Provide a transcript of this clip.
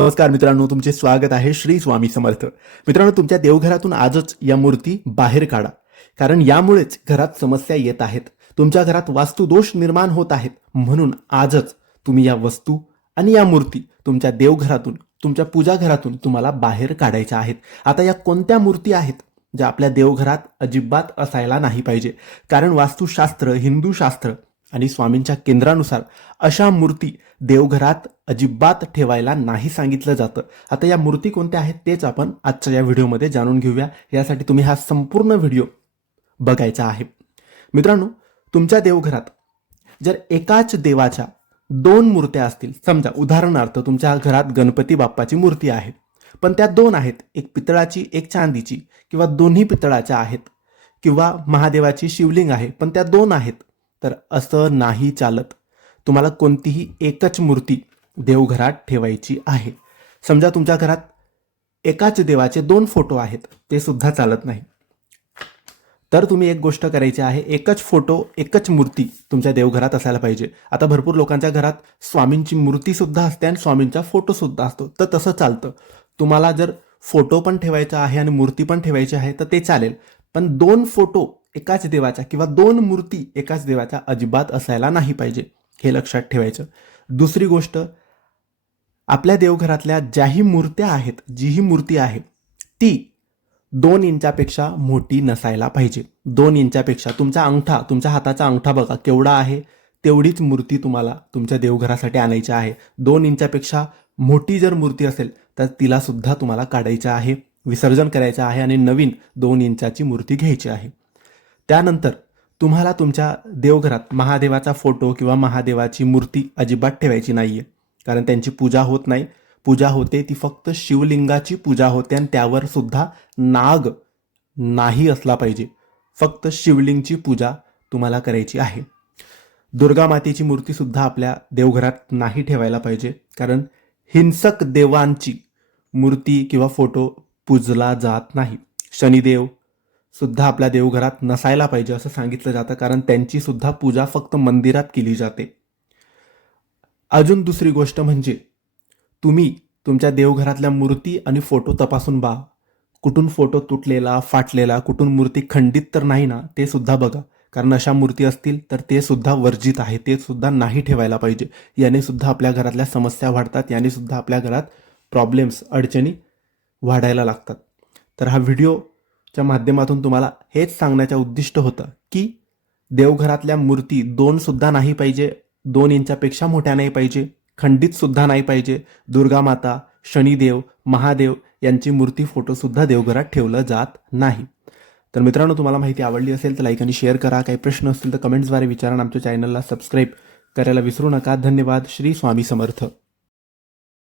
नमस्कार मित्रांनो तुमचे स्वागत आहे श्री स्वामी समर्थ. मित्रांनो तुमच्या देवघरातून आजच या मूर्ती बाहेर काढा. कारण यामुळेच घरात समस्या येत आहेत. तुमच्या घरात वास्तुदोष निर्माण होत आहेत. म्हणून आजच तुम्ही या वस्तू आणि या मूर्ती तुमच्या देवघरातून तुमच्या पूजा घरातून तुम्हाला बाहेर काढायच्या आहेत. आता या कोणत्या मूर्ती आहेत ज्या आपल्या देवघरात अजिबात असायला नाही पाहिजे? कारण वास्तुशास्त्र हिंदू शास्त्र आणि स्वामींच्या केंद्रानुसार अशा मूर्ती देवघरात अजिबात ठेवायला नाही सांगितलं जातं. आता या मूर्ती कोणत्या आहेत तेच आपण आजच्या या व्हिडिओमध्ये जाणून घेऊया. यासाठी तुम्ही हा संपूर्ण व्हिडिओ बघायचा आहे. मित्रांनो तुमच्या देवघरात जर एकाच देवाच्या दोन मूर्त्या असतील समजा उदाहरणार्थ तुमच्या घरात गणपती बाप्पाची मूर्ती आहे पण त्या दोन आहेत एक पितळाची एक चांदीची किंवा दोन्ही पितळाच्या आहेत किंवा महादेवाची शिवलिंग आहे पण त्या दोन आहेत तर असं नाही चालत. तुम्हाला कोणतीही एकच मूर्ती देवघरात ठेवायची आहे. समजा तुमच्या घरात एकाच देवाचे दोन फोटो आहेत ते सुद्धा चालत नाही. तर तुम्ही एक गोष्ट करायची आहे एकच फोटो एकच मूर्ती तुमच्या देवघरात असायला पाहिजे. आता भरपूर लोकांच्या घरात स्वामींची मूर्ती सुद्धा असते आणि स्वामींचा फोटो सुद्धा असतो. तर तसं चालतं. तुम्हाला जर फोटो पण ठेवायचा आहे आणि मूर्ती पण ठेवायची आहे तर ते चालेल. पण दोन फोटो एकाच देवाच्या किंवा दोन मूर्ती एकाच देवाच्या अजिबात असायला नाही पाहिजे हे लक्षात ठेवायचं. दुसरी गोष्ट आपल्या देवघरातल्या ज्याही मूर्त्या आहेत जीही मूर्ती आहे ती दोन इंचापेक्षा मोठी नसायला पाहिजे. दोन इंचापेक्षा तुमचा अंगठा तुमच्या हाताचा अंगठा बघा केवढा आहे तेवढीच मूर्ती तुम्हाला तुमच्या देवघरासाठी आणायची आहे. दोन इंचापेक्षा मोठी जर मूर्ती असेल तर तिला सुद्धा तुम्हाला काढायचं आहे विसर्जन करायचं आहे आणि नवीन दोन इंचाची मूर्ती घ्यायची आहे. त्यानंतर तुम्हाला तुमच्या देवघरात महादेवाचा फोटो किंवा महादेवाची मूर्ती अजिबात ठेवायची नाही आहे कारण त्यांची पूजा होत नाही. पूजा होते ती फक्त शिवलिंगाची पूजा होते आणि त्यावर सुद्धा नाग नाही असला पाहिजे. फक्त शिवलिंगची पूजा तुम्हाला करायची आहे. दुर्गा मातेची मूर्ती सुद्धा आपल्या देवघरात नाही ठेवायला पाहिजे. कारण हिंसक देवांची मूर्ती किंवा फोटो पूजला जात नाही. शनिदेव सुद्धा आपल्या देवघरात नसायला पाहिजे असं सांगितलं जातं कारण त्यांची सुद्धा पूजा फक्त मंदिरात केली जाते. अजून दुसरी गोष्ट म्हणजे तुम्ही तुमच्या देवघरातल्या मूर्ती आणि फोटो तपासून बा. कुठून फोटो तुटलेला फाटलेला कुठून मूर्ती खंडित तर नाही ना ते सुद्धा बघा. कारण अशा मूर्ती असतील तर ते सुद्धा वर्जित आहे ते सुद्धा नाही ठेवायला पाहिजे. याने सुद्धा आपल्या घरातल्या समस्या वाढतात याने सुद्धा आपल्या घरात प्रॉब्लेम्स अडचणी वाढायला लागतात. तर हा व्हिडिओ च्या माध्यमातून तुम्हाला हेच सांगण्याचं उद्दिष्ट होतं की देवघरातल्या मूर्ती दोन सुद्धा नाही पाहिजे दोन इंचापेक्षा मोठ्या नाही पाहिजे खंडित सुद्धा नाही पाहिजे. दुर्गा माता शनिदेव महादेव यांची मूर्ती फोटो सुद्धा देवघरात ठेवलं जात नाही. तर मित्रांनो तुम्हाला माहिती आवडली असेल तर लाईक आणि शेअर करा. काही प्रश्न असतील तर कमेंट्सद्वारे विचारा आमच्या चॅनलला सबस्क्राईब करायला विसरू नका. धन्यवाद. श्री स्वामी समर्थ.